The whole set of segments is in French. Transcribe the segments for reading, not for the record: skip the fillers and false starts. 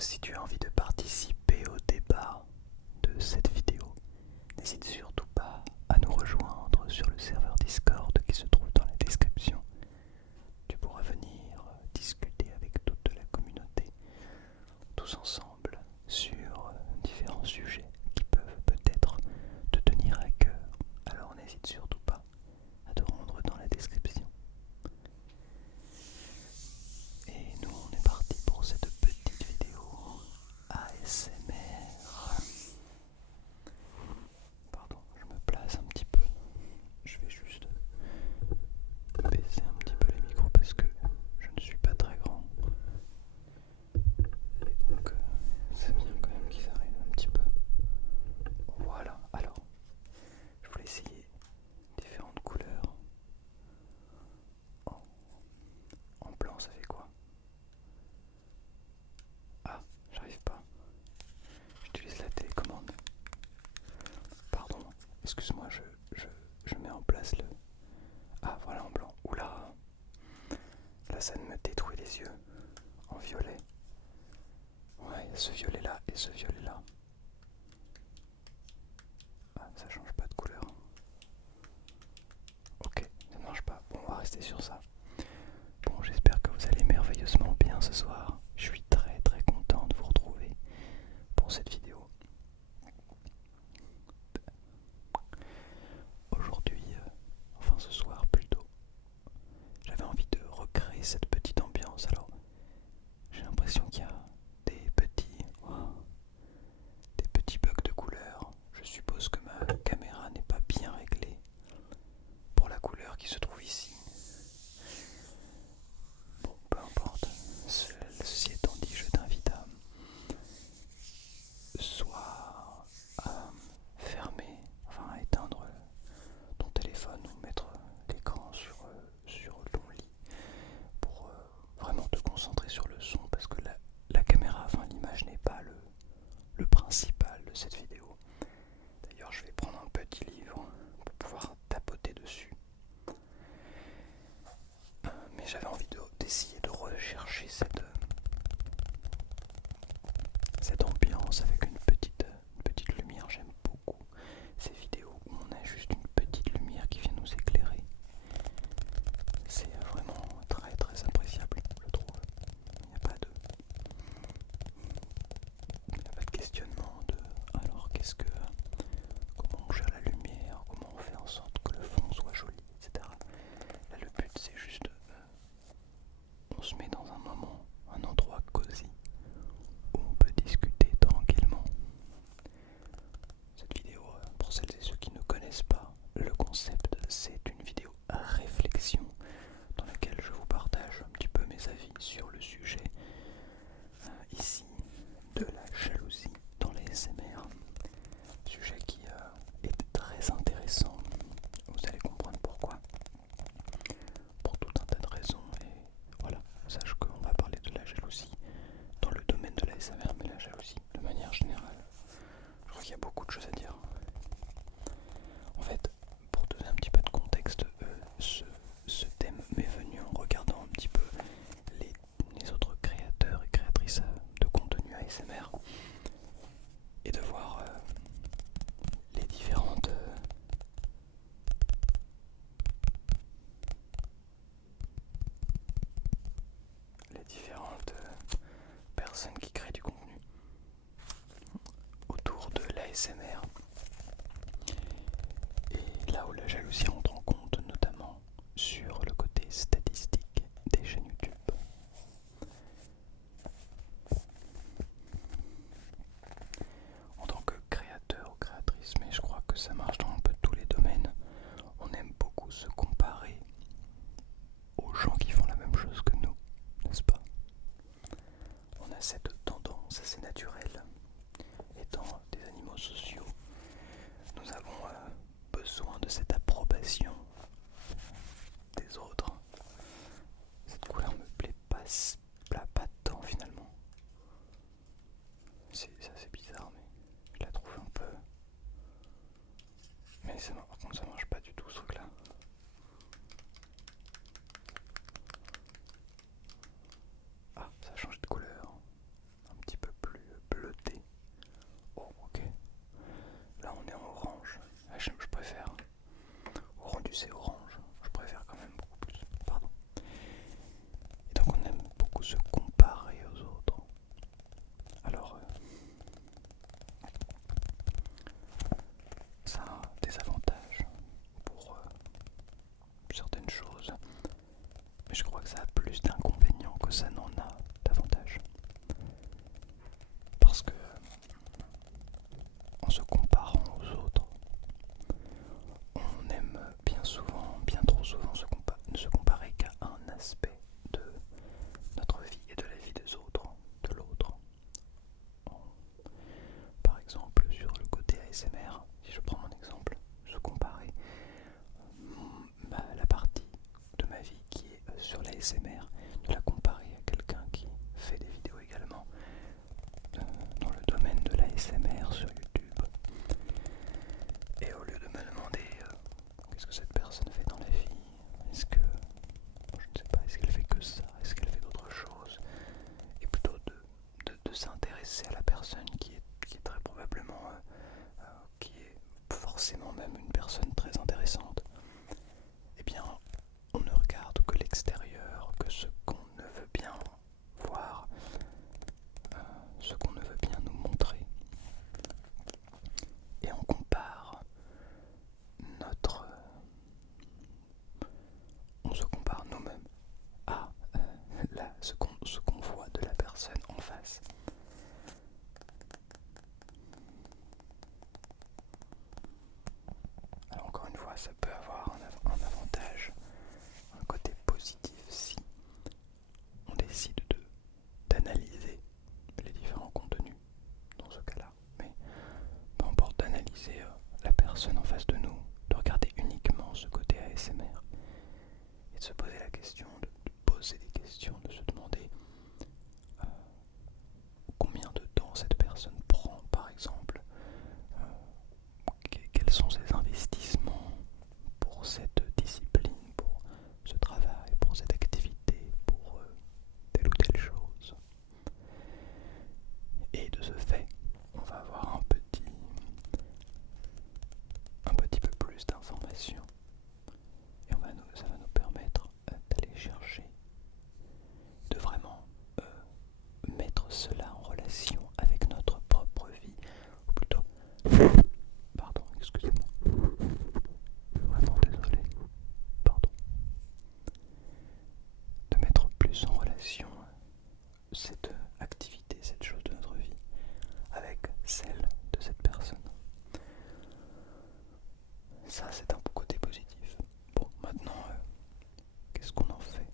si tu as envie de participer au débat de cette vidéo, n'hésite surtout pas à nous rejoindre sur le serveur Discord qui se trouve dans la description. Tu pourras venir discuter avec toute la communauté, tous ensemble, sur différents sujets qui peuvent peut-être te tenir à cœur. Alors n'hésite surtout pas à te rendre dans la description. Et nous on est parti pour cette petite vidéo ASMR. Pardon, je me place un petit peu. Je vais juste baisser un petit peu les micros parce que je ne suis pas très grand. Et donc c'est bien quand même qu'ils arrivent un petit peu. Voilà, alors je voulais essayer différentes couleurs. En blanc ça fait quoi? Ah, j'arrive pas. J'utilise la télécommande. Pardon, excuse-moi, je mets en place le... Ah, voilà en blanc. Oula, là ça me détruit les yeux. En violet. Ouais, il y a ce violet là et ce violet là. Ah, ça change pas de couleur. Ok, ça ne marche pas. Bon, on va rester sur ça. Bon, j'espère que vous allez merveilleusement bien ce soir. Je suis très très content de vous retrouver pour cette vidéo. Aujourd'hui, enfin ce soir plutôt, j'avais envie de recréer cette petite ambiance. Alors, j'ai l'impression qu'il y a des petits bugs de couleur. Je suppose que ma caméra n'est pas bien réglée pour la couleur qui se trouve ici. Bon, peu importe. Ceci étant dit, je t'invite à soit à fermer, enfin à éteindre ton téléphone ou mettre l'écran sur ton lit pour vraiment te concentrer sur le son parce que la caméra, enfin l'image n'est pas le principal de cette vidéo. D'ailleurs, je vais prendre un petit livre pour pouvoir tapoter dessus. Mais j'avais envie d'essayer de rechercher cette ambiance avec une petite lumière. J'aime beaucoup ces vidéos où on a juste une petite lumière qui vient nous éclairer. C'est vraiment très très appréciable, je trouve. Il n'y a pas de questionnement de alors comment on gère la lumière, comment on fait en sorte que le fond soit joli, etc. Là le but c'est juste on se met dans un moment, un endroit cosy où on peut discuter tranquillement. Cette vidéo, pour celles et ceux qui ne connaissent pas le concept, c'est une vidéo à réflexion dans laquelle je vous partage un petit peu mes avis sur le sujet ici de la jalousie dans les SMR. Sujet qui est très intéressant. Vous allez comprendre pourquoi. Pour tout un tas de raisons. Et voilà, sache qu'on va parler de la jalousie dans le domaine de la SMR, mais la jalousie de manière générale. Je crois qu'il y a beaucoup de choses à dire. En fait, pour donner un petit peu de contexte, ce thème m'est venu en regardant un petit peu les autres créateurs et créatrices de contenu ASMR et de voir les différentes personnes qui créent du contenu autour de l'ASMR. Et là où la jalousie rentre en compte, notamment sur le côté statistique des chaînes YouTube. En tant que créateur ou créatrice, mais je crois que ça marche dans un peu tous les domaines, on aime beaucoup se comparer aux gens qui font la même chose que nous, n'est-ce pas? On a cette tendance assez naturelle. Étant des animaux sociaux, nous avons besoin de cette approbation des autres. Cette couleur me plaît pas tant finalement. C'est assez bizarre, mais je la trouve un peu... Mais par contre ça marche pas du tout ce truc là. Ah, ça a changé de couleur. Un petit peu s'adresser à la personne qui est très probablement, qui est forcément même une personne très intéressante, eh bien on ne regarde que l'extérieur, que ce qu'on ne veut bien voir, ce qu'on ne veut bien nous montrer. Et on compare on se compare nous-mêmes à ce qu'on voit de la personne en face. Alors encore une fois, ça peut avoir un avantage, un côté positif si on décide d'analyser les différents contenus dans ce cas-là. Mais peu importe d'analyser la personne en face de nous, de regarder uniquement ce côté ASMR et de se poser la question, de poser des questions, de se demander combien de temps cette personne prend par exemple, quels sont ses investissements pour cette discipline, pour ce travail, pour cette activité, pour telle ou telle chose. Et de ce fait, on va avoir un petit peu plus d'informations et ça va nous permettre d'aller chercher, de vraiment mettre cela en relation avec notre propre vie, ou plutôt, pardon, excusez-moi, vraiment désolé, pardon, de mettre plus en relation cette activité, cette chose de notre vie avec celle de cette personne. Ça, c'est un côté positif. Bon, maintenant, qu'est-ce qu'on en fait?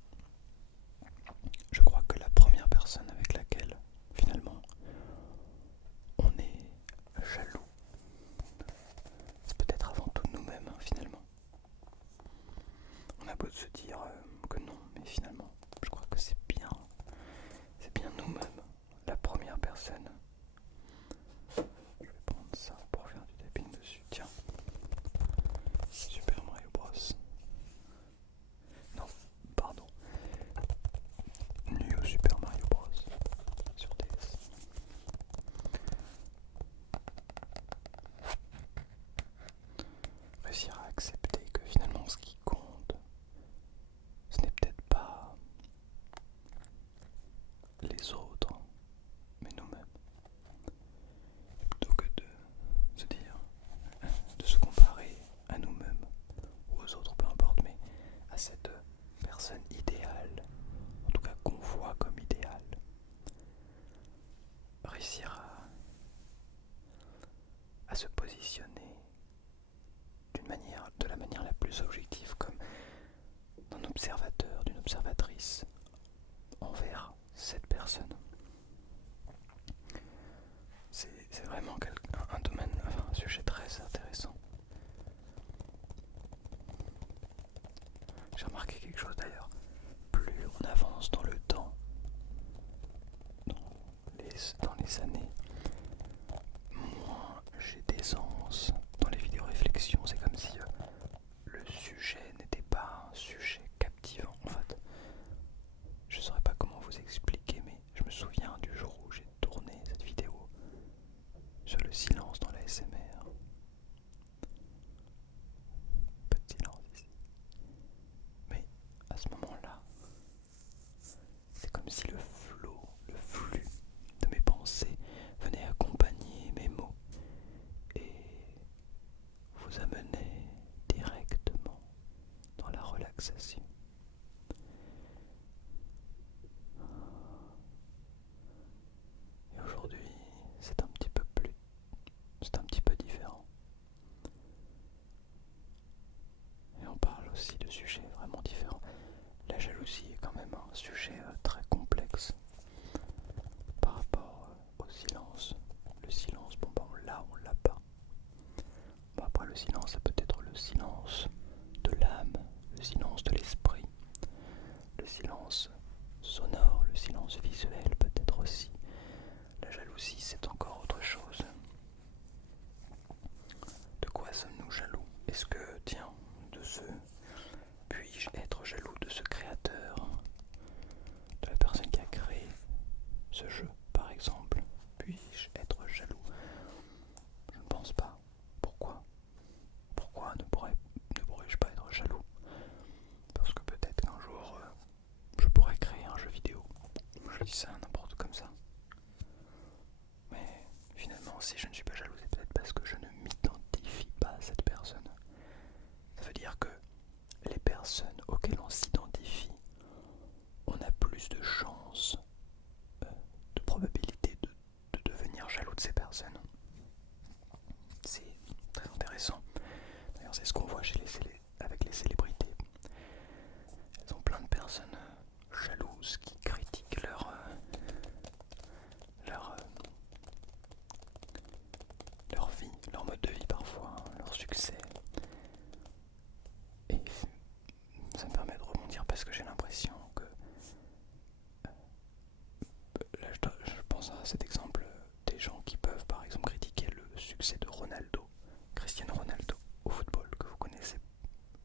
Je crois que la première personne avec laquelle, finalement, on est jaloux, c'est peut-être avant tout nous-mêmes, finalement. On a beau se dire que non, mais finalement, je crois que c'est bien nous-mêmes, la première personne. Je vais prendre ça pour faire du tapping dessus. Tiens, Super Mario Bros. Non, pardon. New Super Mario Bros. Sur DS. Réussir à accepter que finalement ce qui compte, ce n'est peut-être pas les autres, mais nous-mêmes. Plutôt que de se dire, de se comparer à nous-mêmes ou aux autres, peu importe, mais à cette personne idéale, en tout cas qu'on voit comme idéale. Réussir à se positionner de la manière la plus objective, comme d'un observateur, d'une observatrice envers cette personne. C'est vraiment un domaine, un sujet très intéressant. J'ai remarqué quelque chose d'ailleurs, plus on avance dans le temps, dans les années, moins j'ai d'aisance dans les vidéos réflexions. C'est comme si le sujet n'était pas un sujet captivant. En fait, je ne saurais pas comment vous expliquer, mais je me souviens du jour où j'ai tourné cette vidéo sur le silence dans la l'ASMR. Peu de silence ici. Mais à ce moment-là, c'est comme si le flux de mes pensées venait accompagner mes mots et vous amenait directement dans la relaxation. Et aujourd'hui, c'est un petit peu différent. Et on parle aussi de sujets vraiment différents. La jalousie est quand même un sujet très complexe par rapport au silence. Le silence, bon, on l'a ou on l'a pas. Bon, après, le silence, ça peut être le silence de l'âme, le silence de l'esprit, le silence sonore, le silence visuel peut-être aussi. La jalousie, c'est encore autre chose. De quoi sommes-nous jaloux? Est-ce que, tiens, puis-je être jaloux de ce créateur, de la personne qui a créé ce jeu, par exemple? si je ne suis pas jaloux, c'est peut-être parce que je ne m'identifie pas à cette personne. Ça veut dire que les personnes auxquelles on s'identifie, on a plus de chances, de probabilité de devenir jaloux de ces personnes. C'est très intéressant. D'ailleurs, c'est ce qu'on voit avec les célébrités. Elles ont plein de personnes jalouses qui critiquent leur vie, leur mode de vie parfois, leur succès. Et ça me permet de rebondir parce que j'ai l'impression que là je pense à cet exemple des gens qui peuvent par exemple critiquer le succès de Ronaldo, Cristiano Ronaldo au football, que vous connaissez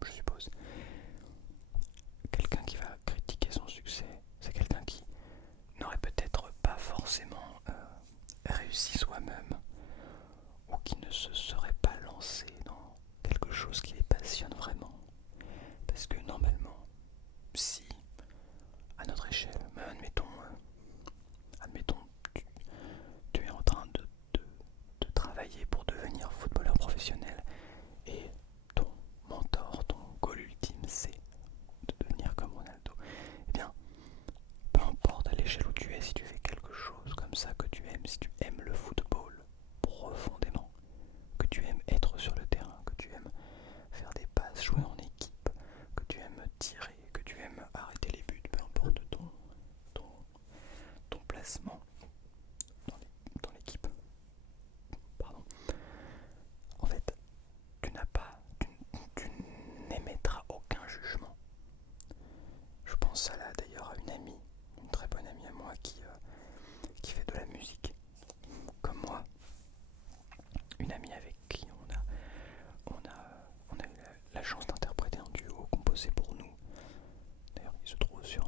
je suppose. Quelqu'un qui va critiquer son succès, c'est quelqu'un qui n'aurait peut-être pas forcément réussi soi-même, ou qui ne se serait pas lancé dans quelque chose qui les passionne vraiment. Parce que normalement, si à notre échelle, admettons tu es en train de travailler pour devenir footballeur professionnel et ton mentor, ton goal ultime, c'est de devenir comme Ronaldo, eh bien, peu importe à l'échelle où tu es, si tu fais quelque chose comme ça que tu aimes, si tu aimes le football profondément, que tu aimes être sur le terrain, que tu aimes faire des passes, jouer en équipe, que tu aimes tirer, que tu aimes arrêter les buts, peu importe ton placement dans l'équipe. Pardon. En fait, tu n'émettras aucun jugement. Je pense d'ailleurs à une amie, une très bonne amie à moi qui fait de la musique comme moi. Une amie avec qui on a eu la chance d'interpréter un duo composé pour nous. D'ailleurs, il se trouve sur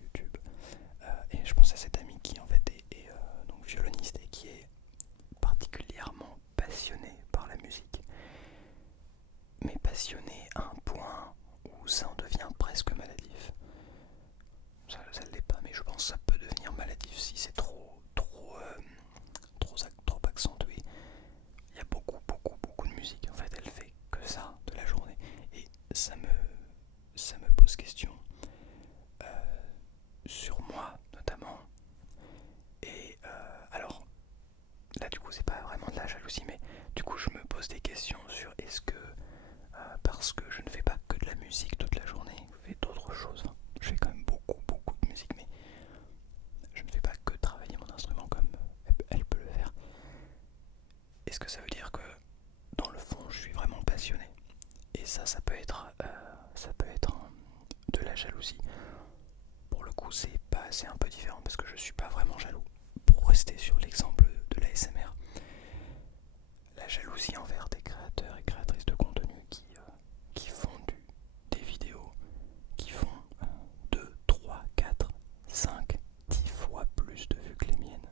YouTube. Et je pense à cette amie qui en fait est donc violoniste et qui est particulièrement passionnée par la musique. Mais passionnée à un point où ça en devient presque maladif. Ça ne l'est pas, mais je pense que ça peut devenir maladif si c'est trop accentué. Il y a beaucoup de musique. En fait, elle fait que ça de la journée. Et ça me pose question sur moi notamment. Et alors, là du coup c'est pas vraiment de la jalousie, mais du coup je me pose des questions sur est-ce que parce que je ne fais pas que de la musique toute la journée, je fais d'autres choses. Je fais quand même beaucoup de musique, mais je ne fais pas que travailler mon instrument comme elle peut le faire. Est-ce que ça veut dire que dans le fond je suis vraiment passionné? Et ça peut être de la jalousie. Pour le coup c'est un peu différent parce que je suis pas vraiment jaloux. Pour rester sur l'exemple de la l'ASMR, la jalousie envers des créateurs et créatrices de contenu qui font des vidéos qui font 2, 3, 4, 5, 10 fois plus de vues que les miennes.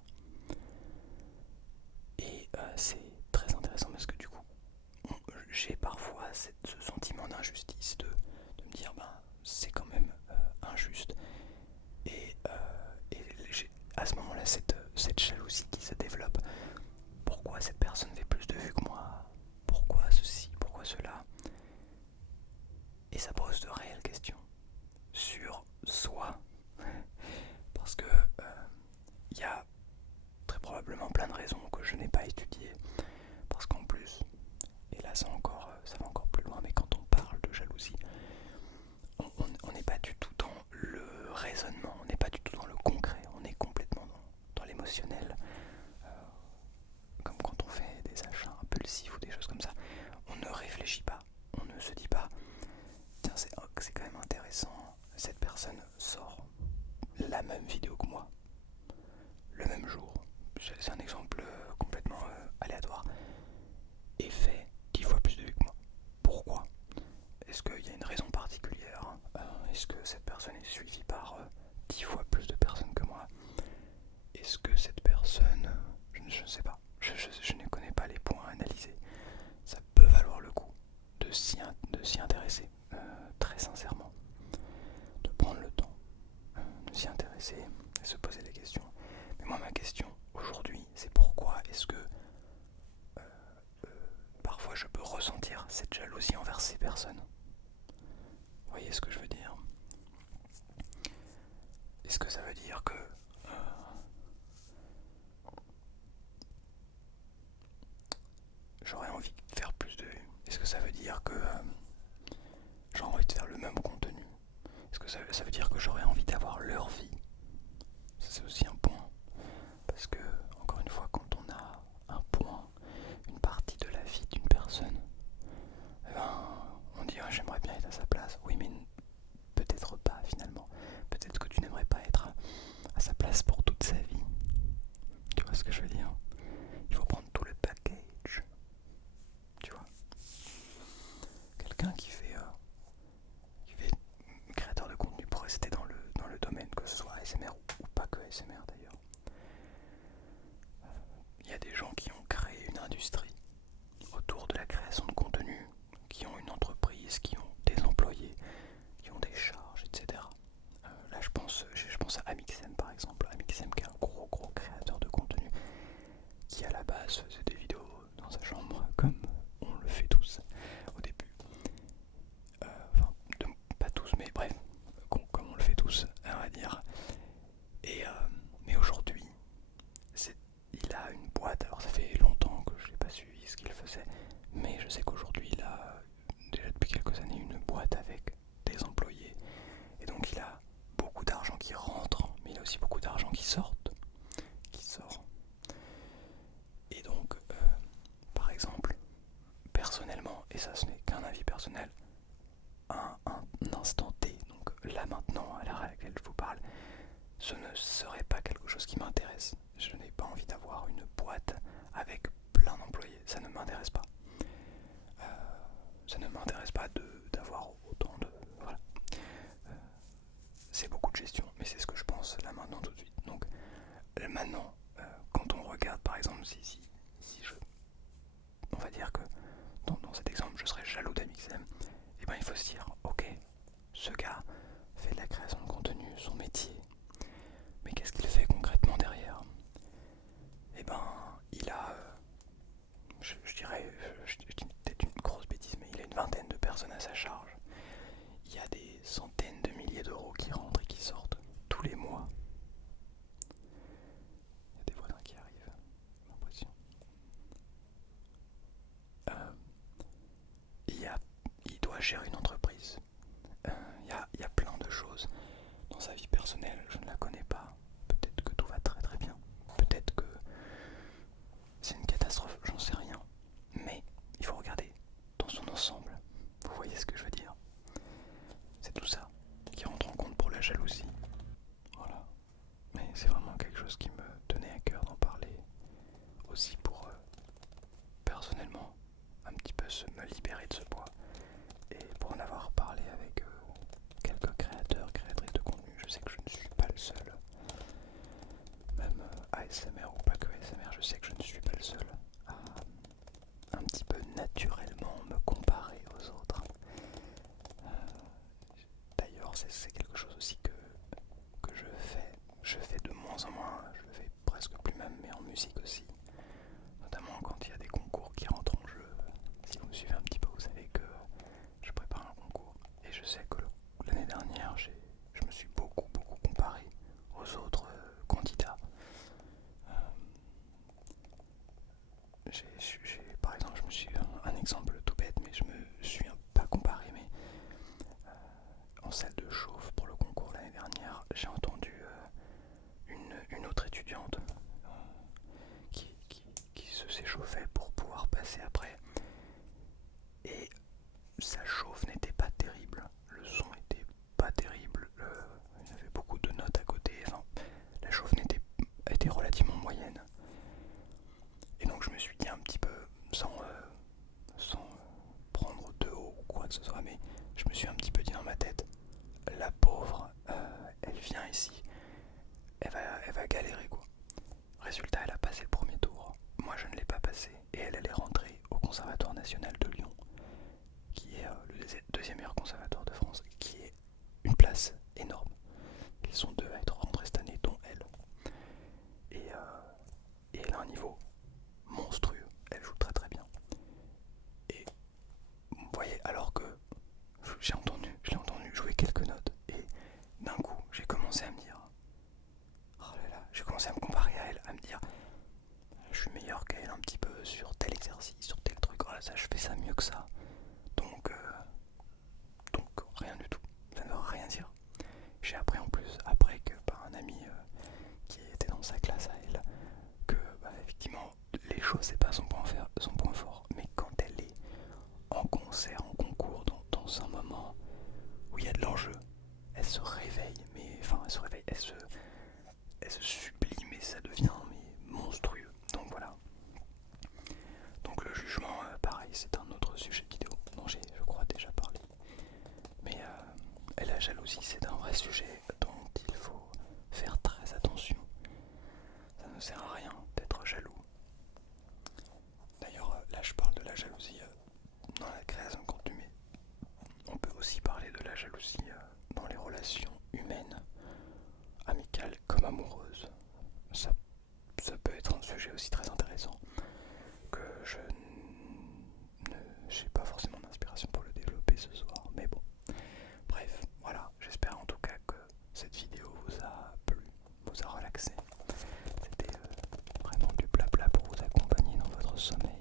Et c'est très intéressant parce que du coup, j'ai parfois ce sentiment d'injustice de me dire c'est quand même injuste. Et j'ai à ce moment-là cette jalousie qui se développe. Pourquoi cette personne fait plus de vues que moi? Pourquoi ceci? Pourquoi cela? Et ça pose de réelles questions sur soi. Parce que y a très probablement plein de raisons que je n'ai pas étudiées. Parce qu'en plus, et là ça va encore plus loin, mais quand on parle de jalousie, on n'est pas du tout dans le raisonnement, on n'est pas du tout dans le concret, on est complètement dans l'émotionnel. Comme quand on fait des achats impulsifs ou des choses comme ça, on ne réfléchit pas, on ne se dit pas tiens c'est quand même intéressant, cette personne sort la même vidéo que moi, le même jour, c'est un exemple complètement aléatoire, et fait 10 fois plus de vues que moi. Pourquoi? Est-ce qu'il y a une raison particulière? Est-ce que cette personne est suivie par 10 fois plus de personnes que moi? Est-ce que cette personne... je ne sais pas. Je ne connais pas les points à analyser. Ça peut valoir le coup de s'y intéresser, très sincèrement. De prendre le temps de s'y intéresser et se poser des questions. Mais moi, ma question, ça veut dire que j'aurais envie d'avoir leur vie. Ça, c'est aussi un point. Parce que, encore une fois, quand on a un point, une partie de la vie d'une personne, eh ben, on dit j'aimerais bien être à sa place. Oui, mais peut-être pas finalement. Peut-être que tu n'aimerais pas être à sa place pour toute sa vie. Tu vois ce que je veux dire? Il faut prendre tout le package. Tu vois? Quelqu'un qui fait créateur de contenu pour rester dans le domaine, que ce soit ASMR ou pas que ASMR d'ailleurs. Il y a des gens qui ont créé une industrie autour de la création de contenu, qui ont une entreprise, qui ont des employés, qui ont des charges, etc. Là je pense à Amixem par exemple. Amixem qui est un gros créateur de contenu, qui à la base faisait des vidéos dans sa chambre, comme on le fait tous au début. Enfin, pas tous, mais bref, comme on le fait tous, on va dire. Mais aujourd'hui, il a une boîte. Alors ça fait longtemps que je n'ai pas suivi ce qu'il faisait, mais je sais qu'aujourd'hui il a déjà depuis quelques années une boîte avec des employés, et donc il a beaucoup d'argent qui rentre, mais il a aussi beaucoup d'argent qui sort. Et donc, par exemple, personnellement, et ça ce n'est qu'un avis personnel, un instant T, donc là maintenant, à l'heure à laquelle je vous parle, ce ne serait pas quelque chose qui m'intéresse. Je n'ai pas envie d'avoir une boîte avec plein d'employés, ça ne m'intéresse pas. Ça ne m'intéresse pas d'avoir autant de... Voilà. C'est beaucoup de gestion, mais c'est ce que je pense là maintenant tout de suite. Donc maintenant, quand on regarde par exemple, si je... On va dire que dans cet exemple, je serais jaloux d'Amixem, et ben il faut se dire, ok, ce gars fait de la création de contenu son métier, mais qu'est-ce qu'il fait concrètement derrière? Et ben il a, je dirais, je dis peut-être une grosse bêtise, mais il a une vingtaine de personnes à sa charge. Il y a des centaines de milliers d'euros qui rentrent et qui sortent tous les mois. Il y a des voisins qui arrivent, j'ai l'impression. Il doit gérer une entreprise. Il y a plein de choses dans sa vie personnelle, je ne la connais pas. Peut-être que tout va très très bien. Peut-être que c'est une catastrophe, j'en sais rien. Mais il faut regarder dans son ensemble. Vous voyez ce que je veux dire? C'est tout ça qui rentre en compte pour la jalousie. Voilà. Mais c'est vraiment quelque chose qui me tenait à cœur d'en parler. Aussi pour personnellement un petit peu me libérer de ce poids. Et pour en avoir parlé avec quelques créateurs, créatrices de contenu, je sais que je ne suis pas le seul. Même ASMR ou pas que ASMR, je sais que je ne suis pas le seul à un petit peu naturellement me comparer aux autres. D'ailleurs, c'est quelque chose aussi que je fais. Je fais de moins en moins, je le fais presque plus même, mais en musique aussi. Notamment quand il y a des concours qui rentrent en jeu. Si vous me suivez un petit peu, vous savez que je prépare un concours. Et je sais que l'année dernière, je me suis beaucoup comparé aux autres candidats. Par exemple, je me suis un exemple tout bête, mais je me suis pas comparé, mais en salle de chauffe pour le concours l'année dernière, j'ai entendu une autre étudiante qui se s'échauffait pour pouvoir passer après, et sa chauffe n'était pas terrible, le son était pas terrible, il y avait beaucoup de notes à côté, enfin, la chauffe était relativement moyenne. Et donc je me suis dit un petit peu, sans prendre de haut ou quoi que ce soit, mais je me suis un petit peu dit dans ma tête, la pauvre, elle vient ici, elle va galérer quoi. Résultat, elle a passé le premier tour, moi je ne l'ai pas passé, et elle est rentrée au Conservatoire National de Lyon, qui est le deuxième meilleur conservatoire de France, qui est une place énorme. Ils sont deux à être rentrés cette année, dont elle. Et elle a un niveau monstrueux, elle joue très très bien. Et vous voyez, alors que je l'ai entendu jouer quelques notes, et d'un coup j'ai commencé à me dire, oh là là, j'ai commencé à me comparer à elle, à me dire, je suis meilleur qu'elle un petit peu sur tel exercice, sur tel truc, oh là ça, je fais ça mieux que ça. Donc rien du tout, ça ne veut rien dire. chose, c'est pas son point fort. Mais quand elle est en concert, en concours, dans un moment où il y a de l'enjeu, elle se réveille, elle se sublime et ça devient monstrueux. Donc voilà. Donc le jugement, pareil, c'est un autre sujet de vidéo dont j'ai, je crois, déjà parlé. Mais et la jalousie, c'est un vrai sujet dont il faut faire très attention. Ça ne sert à rien d'être jaloux. D'ailleurs, là je parle de la jalousie dans la création de contenu, mais on peut aussi parler de la jalousie dans les relations humaines, amicales comme amoureuses. Ça peut être un sujet aussi très intéressant que je n'ai pas forcément d'inspiration pour le développer ce soir, mais bon. Bref, voilà, j'espère en tout cas que cette vidéo vous a plu, vous a relaxé. C'était vraiment du blabla pour vous accompagner dans votre sommeil.